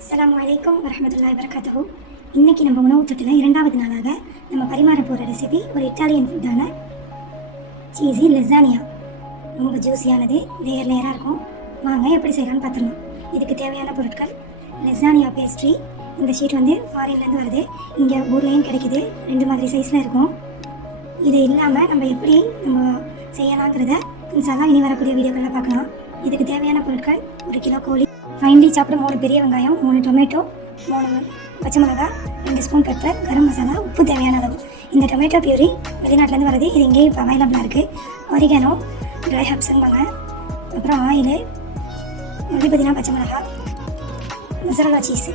அஸ்ஸலாமு அலைக்கும் வரஹ்மத்துல்லாஹி வபரகாத்துஹு. இன்றைக்கி நம்ம உணவு தொட்டில் இரண்டாவது நாளாக நம்ம பரிமாற போகிற ரெசிபி ஒரு இட்டாலியன் ஃபுட்டான சீஸி லெசானியா. ரொம்ப ஜூஸியானது, லேயராக இருக்கும். வாங்க எப்படி செய்யலாம்னு பார்த்துடலாம். இதுக்கு தேவையான பொருட்கள்: லெசானியா பேஸ்ட்ரி. இந்த ஷீட் வந்து ஃபாரின்லேருந்து வருது, இங்கே ஊர்லேயும் கிடைக்கிது. 2 மாதிரி சைஸில் இருக்கும். இது இல்லாமல் நம்ம எப்படி செய்யலாங்கிறத இன்ஷால்லாஹ் இனி வரக்கூடிய வீடியோக்களில் பார்க்கலாம். இதுக்கு தேவையான பொருட்கள்: 1 கிலோ கோழி, ஃபைன்லி சாப்பிட்டு 3 பெரிய வெங்காயம், 3 டொமேட்டோ, 3 பச்சை மிளகாய், 2 ஸ்பூன் பெப்பர், கரம் மசாலா, உப்பு தேவையான அளவு. இந்த டொமேட்டோ பியூரி வெளிநாட்டிலேருந்து வருது, இது இங்கேயும் இப்போ அவைலபிளாக இருக்குது. ஒரிகானோ, ட்ரை ஹப்ஸும்பாங்க. அப்புறம் ஆயிலு, மல்லி புதினா, பச்சை மிளகாய், மொசரல்லா சீஸு.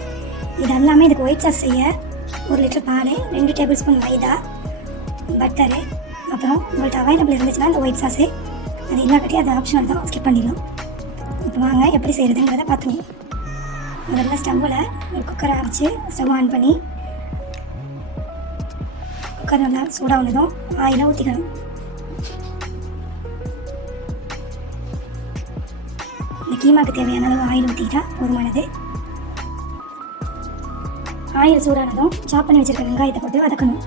இது எல்லாமே இதுக்கு ஒயிட் சாஸ் செய்ய 1 லிட்டர் பால், 2 டேபிள் ஸ்பூன் மைதா, பட்டரு, அப்புறம் உங்கள்கிட்ட அவைலபிள் இருந்துச்சுன்னா இந்த ஒயிட் சாஸு. அது இல்லாட்டி அது ஆப்ஷனல் தான், ஸ்கிப் பண்ணிடலாம். இப்போ வாங்க எப்படி செய்கிறதுங்கிறத பார்த்துருவோம். முதல்ல ஸ்டவ்வில் ஒரு குக்கரை வச்சு ஸ்டவ் ஆன் பண்ணி குக்கர் நல்லா சூடாக வந்ததும் ஆயிலை ஊற்றிக்கணும். இந்த கீமாக்கு தேவையான அளவு ஆயில் ஊற்றிக்கிட்டா போதுமானது. ஆயில் சூடானதும் சாப் பண்ணி வச்சுருக்க வெங்காயத்தை போட்டு வதக்கணும்.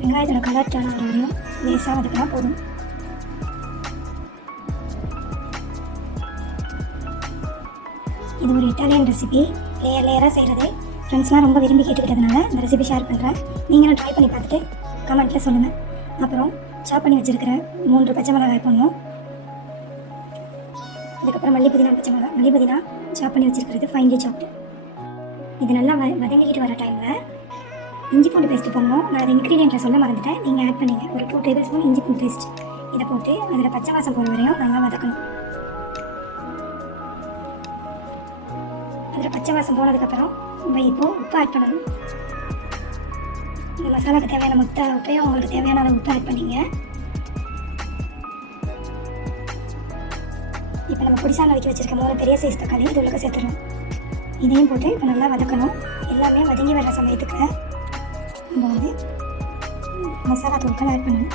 வெங்காயத்தோட கலர் டர்ன் ஆகிற வரையும் லேசாக வதக்கினா போதும். இது ஒரு இட்டாலியன் ரெசிபி, லேயராக செய்கிறது. ஃப்ரெண்ட்ஸ்லாம் ரொம்ப விரும்பி கேட்டுக்கிட்டதுனால இந்த ரெசிபி ஷேர் பண்ணுறேன். நீங்களும் ட்ரை பண்ணி பார்த்துட்டு கமெண்ட்டில் சொல்லுங்கள். அப்புறம் சாப் பண்ணி வச்சுருக்கிற 3 பச்சை மிளகாய் போடணும். அதுக்கப்புறம் மல்லி புதினா சாப் பண்ணி வச்சுருக்கிறது ஃபைன்லி சாப்டு. இது நல்லா வதங்கிக்கிட்டு வர டைமில் இஞ்சி பூண்டு பேஸ்ட்டு போடணும். நான் அது இன்க்ரீடியண்ட்டில் சொல்ல மறந்துட்டேன், நீங்கள் ஆட் பண்ணிங்க. ஒரு 2 டேபிள் ஸ்பூன் இஞ்சி பூண்டு பேஸ்ட். இதை போட்டு அதில் பச்சை வாசம் போகிற வரையும் நல்லா வதக்கணும். அதில் பச்சை வாசம் போனதுக்கப்புறம் நம்ம இப்போது உப்பு ஆட் பண்ணணும். இந்த மசாலாவுக்கு தேவையான உப்பையும் உங்களுக்கு தேவையான அளவு உப்பு ஆட் பண்ணிங்க. இப்போ நம்ம புடிசாக நறுக்கி வச்சுருக்க 3 பெரிய சைஸ் தக்காளி இது உள்ள சேர்த்துடணும். இதையும் போட்டு இப்போ நல்லா வதக்கணும். எல்லாமே வதங்கி வர்ற சமயத்துக்கு நம்ம வந்து மசாலா தூட்கள் ஆட் பண்ணணும்.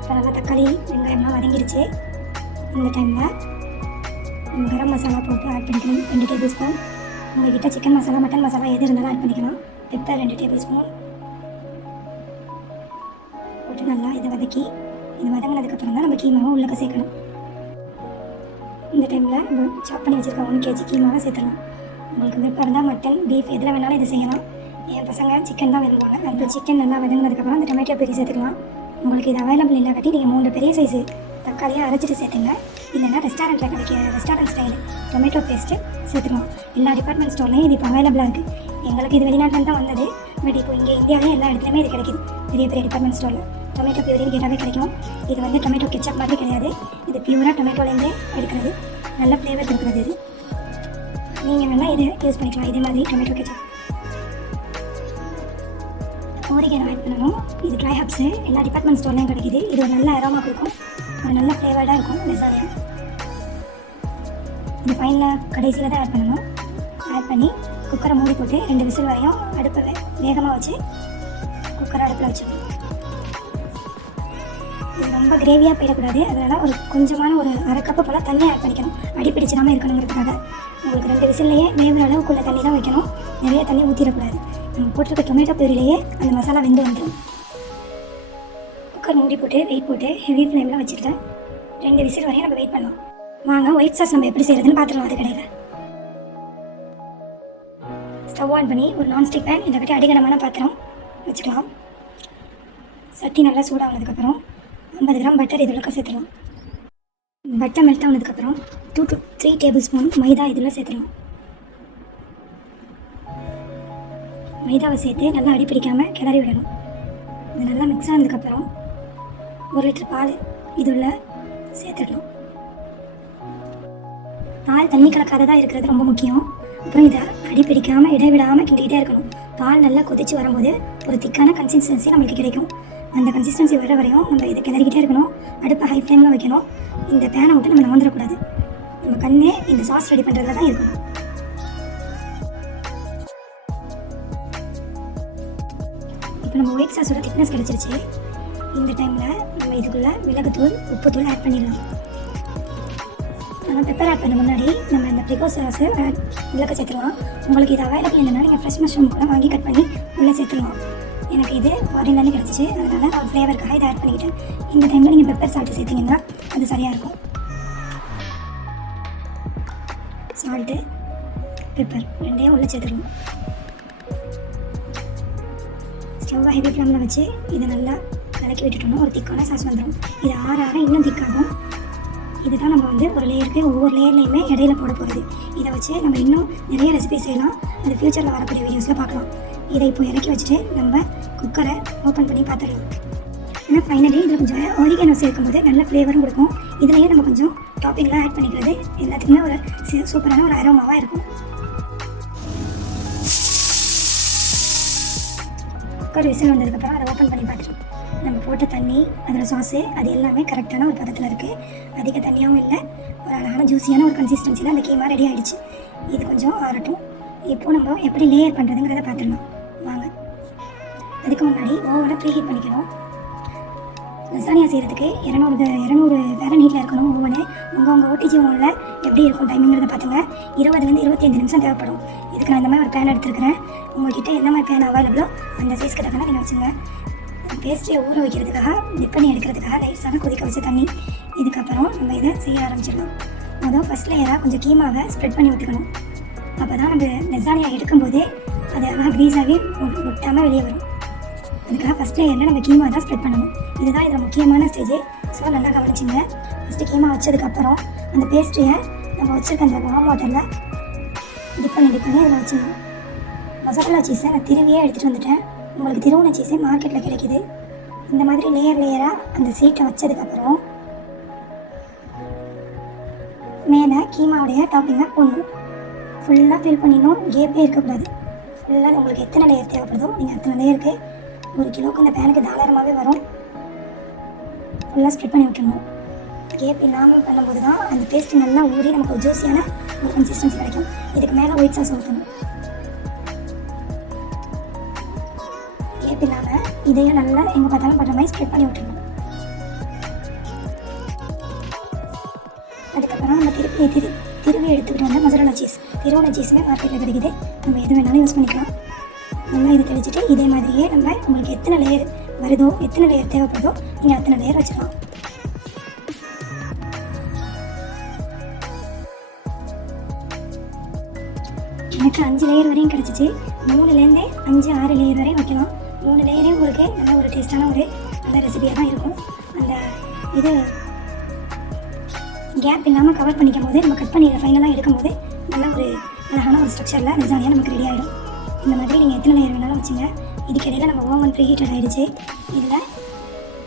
இப்போ நல்லா தக்காளி வெங்காயம்லாம் வதங்கிடுச்சு. இந்த டைமில் நம்ம கரம் மசாலா போட்டு ஆட் பண்ணிக்கணும். 2 டேபிள் ஸ்பூன். உங்கள்கிட்ட சிக்கன் மசாலா, மட்டன் மசாலா எது இருந்தாலும் ஆட் பண்ணிக்கலாம். பெப்பர் 2 டேபிள் ஸ்பூன் போட்டு நல்லா இதை வதக்கி, இது வதங்கினதுக்கப்புறம் தான் நம்ம கீமாவை உள்ளக்க சேர்க்கணும். இந்த டைமில் நம்ம சாப் பண்ணி வச்சுருக்க 1 kg கீமாவை சேர்த்துடலாம். உங்களுக்கு விருப்பம் இருந்தால் மட்டன், பீஃப் எதில் வேணாலும் இதை செய்யலாம். என் பசங்க சிக்கன் தான் விரும்புவாங்க. அந்த சிக்கன் நல்லா வதங்கினதுக்கப்புறம் அந்த டொமேட்டோ பியூரி சேர்த்துக்கலாம். உங்களுக்கு இது அவைலபிள் இல்லாட்டி நீங்கள் 3 பெரிய சைஸு தக்காளியாக அரைச்சிட்டு சேர்த்துங்க. இல்லைன்னா ரெஸ்டாரண்ட் ஸ்டைலு டொமேட்டோ பேஸ்ட்டு சேர்த்துக்கலாம். எல்லா டிபார்ட்மெண்ட் ஸ்டோர்லேயும் இது இப்போ அவைலபிளாக இருக்குது. எங்களுக்கு இது வெளிநாட்டில் தான் வந்தது. பட் இப்போ இங்கே இந்தியாவிலே எல்லா இடத்துலையுமே இது கிடைக்குது. பெரிய பெரிய டிபார்ட்மெண்ட் ஸ்டோரில் டொமேட்டோ பியூரின்னு கேட்டாவே கிடைக்கும். இது வந்து டொமேட்டோ கெச்சப் மாதிரி கிடையாது. இது பியூராக டொமேட்டோலேருந்தே எடுக்கிறது. நல்ல ஃப்ளேவர் கொடுக்குறது. இது நீங்கள் வேணால் இதை யூஸ் பண்ணிக்கலாம். இதே மாதிரி டொமேட்டோ கெச்சப். ஓரிகானோ ஆட் பண்ணணும். இது ட்ரை ஹப்ஸு எல்லா டிபார்ட்மெண்ட் ஸ்டோர்லேயும் கிடைக்கிது. இது ஒரு நல்ல அரோமா கொடுக்கும், ஒரு நல்ல ஃப்ளேவர்டாக இருக்கும் லெசானியா. இது ஃபைனலாக கடைசியில் தான் ஆட் பண்ணணும். ஆட் பண்ணி குக்கரை மூடி போட்டு 2 விசில் வரையும் அடுப்பை வேகமாக வச்சு குக்கரை அடுப்பில் வச்சுக்கணும். இது ரொம்ப கிரேவியாக போயிடக்கூடாது. அதனால் ஒரு கொஞ்சமான ஒரு 1/2 கப்பு போல் தண்ணி ஆட் பண்ணிக்கணும். அடிப்பிடிச்சிடாமல் இருக்கணுங்கிறதுக்காக. உங்களுக்கு 2 விசில்லையே வேகிற அளவுக்குள்ள தண்ணி தான் வைக்கணும். நிறைய தண்ணி ஊற்றிடக்கூடாது. நம்ம போட்டிருக்க டொமேட்டோ பியூரிலேயே அந்த மசாலா வெந்து வந்துடும். குக்கர் மூடி போட்டு வெயிட் போட்டு ஹெவி ஃப்ளேமில் வச்சுருக்கேன். 2 விசில் வரையும் நம்ம வெயிட் பண்ணலாம். வாங்க ஒயிட் சாஸ் நம்ம எப்படி செய்கிறதுன்னு பார்த்துக்கலாம். அது கடையில் ஸ்டவ் ஆன் பண்ணி ஒரு நான்ஸ்டிக் பேன், இதை கட்டி அடிகனமான பாத்திரம் வச்சுக்கலாம். சட்டி நல்லா சூடானதுக்கப்புறம் 50 கிராம் பட்டர் இதில் சேர்த்துக்கலாம். பட்டர் மெல்ட் ஆனதுக்கப்புறம் 2 to 3 டேபிள் ஸ்பூன் மைதா இதில் சேர்த்துக்கலாம். மைதாவை சேர்த்து நல்லா அடிப்பிடிக்காமல் கிளறி விடணும். இது நல்லா மிக்ஸ் ஆனதுக்கப்புறம் 1 லிட்டர் பால் இதுள்ள சேர்த்துடலாம். பால் தண்ணி கலக்காததாக இருக்கிறது ரொம்ப முக்கியம். அப்புறம் இதை அடிப்பிடிக்காமல் இடைவிடாமல் கிண்டிகிட்டே இருக்கணும். பால் நல்லா கொதித்து வரும்போது ஒரு திக்கான கன்சிஸ்டன்சி நம்மளுக்கு கிடைக்கும். அந்த கன்சிஸ்டன்சி வர வரையும் நம்ம இதை கிளறிக்கிட்டே இருக்கணும். அடுப்பை ஹை ஃப்ளேமில் வைக்கணும். இந்த பேனை விட்டு நம்ம நவந்துடக்கூடாது. நம்ம கண்ணே இந்த சாஸ் ரெடி பண்ணுறதுல தான் இருக்கணும். இப்போ நம்ம ஒயிட் சாஸோட திக்னஸ் கிடச்சிருச்சு. இந்த டைமில் நம்ம இதுக்குள்ளே மிளகுத்தூள், உப்புத்தூள் ஆட் பண்ணிடலாம். நம்ம பெப்பர் ஆட் பண்ண முன்னாடி நம்ம இந்த ப்ரிகோ சாஸு உள்ளக்க சேர்த்துருவோம். உங்களுக்கு இது அவைலபிள் இல்லைன்னா நீங்கள் ஃப்ரெஷ் மஷ்ரூம் கூட வாங்கி கட் பண்ணி உள்ளே சேர்த்துருவோம். எனக்கு இது ஃபாரின்லேருந்து கிடச்சிச்சு, அதனால் நான் ஃப்ளேவருக்காக இதை ஆட் பண்ணிக்கிட்டேன். இந்த டைமில் நீங்கள் பெப்பர் சால்ட்டு சேர்த்திங்கன்னா அது சரியாக இருக்கும். சால்ட்டு பெப்பர் ரெண்டையும் உள்ளே சேர்த்துருவோம். ஸ்டவ்வை ஹெவி ஃப்ளேமில் வச்சு இதை நல்லா கலக்கி விட்டுட்டோம்னா ஒரு திக்கான சாஸ் வந்துடும். இது ஆற இன்னும் திக்காகும். இதுதான் நம்ம ஒரு லேயருக்கு ஒவ்வொரு லேயர்லையுமே இடையில போட போகிறது. இதை வச்சு நம்ம இன்னும் நிறைய ரெசிபி செய்யலாம். அது ஃப்யூச்சரில் வரக்கூடிய வீடியோஸில் பார்க்கலாம். இதை இப்போ இறக்கி வச்சுட்டு நம்ம குக்கரை ஓப்பன் பண்ணி பார்த்துடலாம். ஆனால் ஃபைனலி இதில் கொஞ்சம் ஆரிகனோ சேர்க்கும்போது நல்ல ஃப்ளேவரும் கொடுக்கும். இதுலேயே நம்ம கொஞ்சம் டாப்பிங்லாம் ஆட் பண்ணிக்கிறது எல்லாத்துக்குமே ஒரு சூப்பரான ஒரு அரோமாவாக இருக்கும். குக்கர் விசில் வந்ததுக்கப்புறம் அதை ஓப்பன் பண்ணி பார்த்துட்டோம். நம்ம போட்ட தண்ணி, அதில் சாஸு, அது எல்லாமே கரெக்டான ஒரு பதத்தில் இருக்குது. அதிக தண்ணியாகவும் இல்லை, ஒரு அழகான ஜூஸியான ஒரு கன்சிஸ்டன்சியில் அந்த கீமா ரெடி ஆகிடுச்சு. இது கொஞ்சம் ஆறட்டும். இப்போது நம்ம எப்படி லேயர் பண்ணுறதுங்கிறத பார்த்துடலாம் வாங்க. அதுக்கு முன்னாடி ஓவனை ப்ரீஹீட் பண்ணிக்கணும். லசானியா செய்கிறதுக்கு 200 ஃபேரன்ஹீட்டில் இருக்கணும் ஓவனு. உங்கள் ஓடிஜி ஓவனில் எப்படி இருக்கும் டைமிங்கிறத பார்த்துங்க. 20 to 25 நிமிஷம் தேவைப்படும். இதுக்கு நான் இந்த மாதிரி ஒரு பேன் எடுத்துருக்கிறேன். உங்கள்கிட்ட என்ன மாதிரி பேன் அவைலபிளோ அந்த சைஸ்க்கு தக்கன நீங்கள் வச்சுங்க. பேஸ்ட்ரியை ஊற வைக்கிறதுக்காக டிப் பண்ணி எடுக்கிறதுக்காக லைட்ஸான கொதிக்க வச்ச தண்ணி. இதுக்கப்புறம் நம்ம இதை செய்ய ஆரம்பிச்சிடலாம். அதுவும் ஃபஸ்ட் லேயராக கொஞ்சம் கீமாவை ஸ்ப்ரெட் பண்ணி விட்டுக்கணும். அப்போ தான் நம்ம லசானியா எடுக்கும்போதே அது அழகாக க்ரீஸாகவே ஒட்டாமல் வெளியே வரும். அதுக்காக ஃபஸ்ட் லேயரில் நம்ம கீமா தான் ஸ்ப்ரெட் பண்ணணும். இதுதான் இதில் முக்கியமான ஸ்டேஜ். ஸோ நல்லா கவனிச்சிங்க. ஃபஸ்ட்டு கீமா வச்சதுக்கப்புறம் அந்த பேஸ்ட்ரியை நம்ம வச்சுருக்க அந்த வார்ம் வாட்டரில் டிப் பண்ணி அதில் வச்சிடணும். மொசரல்லா சீஸை நான் திருவியே எடுத்துகிட்டு வந்துட்டேன். உங்களுக்கு திருவுன சீஸே மார்க்கெட்டில் கிடைக்கிது. இந்த மாதிரி லேயராக அந்த சீட்டை வச்சதுக்கப்புறம் மேலே கீமாவுடைய டாப்பிங்காக போடணும். ஃபுல்லாக ஃபில் பண்ணிடணும். கேப்பே இருக்கக்கூடாது. ஃபுல்லாக உங்களுக்கு எத்தனை லேயர் தேவைப்படுதோ நீங்கள் அத்தனை லேயருக்கு 1 கிலோவுக்கு இந்த பேனுக்கு தாராளமாகவே வரும். ஃபுல்லாக ஸ்ப்ரெட் பண்ணி விட்டுடணும். கேப் இல்லாமல் பண்ணும்போது தான் அந்த பேஸ்ட்டு நல்லா ஊறி நமக்கு ஒரு ஜூஸியான ஒரு கன்சிஸ்டன்சி கிடைக்கும். இதுக்கு மேலே ஒயிட் சாஸ் ஊற்றணும். கேப் இல்லாமல் இதையும் நல்லா எங்கே பார்த்தாலும் படுற மாதிரி ஸ்ப்ரெட் பண்ணி விட்டுடணும். அதுக்கப்புறம் நம்ம திருவி எடுத்துக்கிட்டு வந்தால் மொசரல்லா சீஸ், திருவுன சீஸுமே மார்க்கெட்டில் கிடைக்குது. நம்ம எது வேணாலும் யூஸ் பண்ணிக்கலாம். நல்லா இதை தெளிச்சுட்டு இதே மாதிரியே நம்ம உங்களுக்கு எத்தனை லேயர் வருதோ, எத்தனை லேயர் தேவைப்படுதோ நீங்கள் அத்தனை லேயர் வச்சுக்கலாம். எனக்கு 5 லேயர் வரையும் கிடச்சிச்சு. 3லேருந்தே 5-6 லேயர் வரையும் வைக்கலாம். 3 லேயரையும் உங்களுக்கு நல்ல ஒரு டேஸ்ட்டான ஒரு நல்ல ரெசிபியாக தான் இருக்கும். அந்த இது கேப் இல்லாமல் கவர் பண்ணிக்கும் போது நம்ம கட் பண்ணி ஃபைனலாக எடுக்கும் போது நல்ல ஒரு அழகான ஒரு ஸ்ட்ரக்சரில் லசானியா நமக்கு ரெடி ஆகிடும். இந்த மாதிரி நீங்கள் எத்தனை லேயர் வேணாலும் வச்சுங்க. இதுக்கிடையில் நம்ம ஓவன் ப்ரீஹீட்டட் ஆகிடுச்சு. இதில்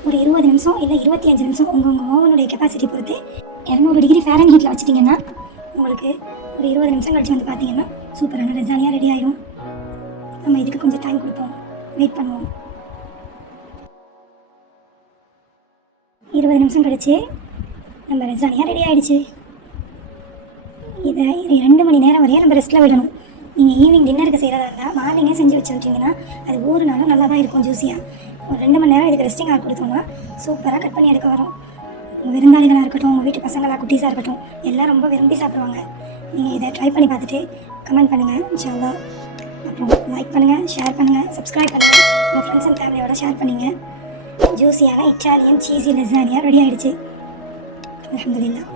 ஒரு 20 நிமிஷம் இல்லை 25 நிமிஷம் உங்கள் ஓவனுடைய கெப்பாசிட்டி பொறுத்து 200 டிகிரி ஃபேரன்ஹீட்டில் வச்சிட்டிங்கன்னா உங்களுக்கு ஒரு 20 நிமிஷம் கழிச்சு வந்து பார்த்தீங்கன்னா சூப்பரான லசானியா ரெடி ஆகிடும். நம்ம இதுக்கு கொஞ்சம் டைம் கொடுப்போம், வெயிட் பண்ணுவோம். 20 நிமிஷம் கழிச்சு நம்ம லசானியா ரெடி ஆகிடுச்சு. இதை 2 மணி நேரம் வரையும் நம்ம ரெஸ்ட்டில் விடணும். நீங்கள் ஈவினிங் டின்னருக்கு செய்கிறதா இருந்தால் மார்னிங்கே செஞ்சு வச்சுட்டிங்கன்னா அது ஒரு நாளும் நல்லா தான் இருக்கும் ஜூஸியாக. ஒரு 2 மணி நேரம் இதுக்கு ரெஸ்டிங் ஆக கொடுத்தோம்னா சூப்பராக கட் பண்ணி எடுக்க வரும். உங்கள் விருந்தாளிகளாக இருக்கட்டும், உங்கள் வீட்டு பசங்களாக குட்டீஸாக இருக்கட்டும், எல்லாம் ரொம்ப விரும்பி சாப்பிடுவாங்க. நீங்கள் இதை ட்ரை பண்ணி பார்த்துட்டு கமெண்ட் பண்ணுங்கள் இன்ஷா அல்லாஹ். அப்புறம் லைக் பண்ணுங்கள், ஷேர் பண்ணுங்கள், சப்ஸ்கிரைப் பண்ணுங்கள். உங்கள் ஃப்ரெண்ட்ஸ் அண்ட் ஃபேமிலியோட ஷேர் பண்ணிங்க. ஜூஸியான இட்டாலியன் சீஸி லசானியா ரெடி ஆகிடுச்சு. அல்ஹம்துலில்லாஹ்.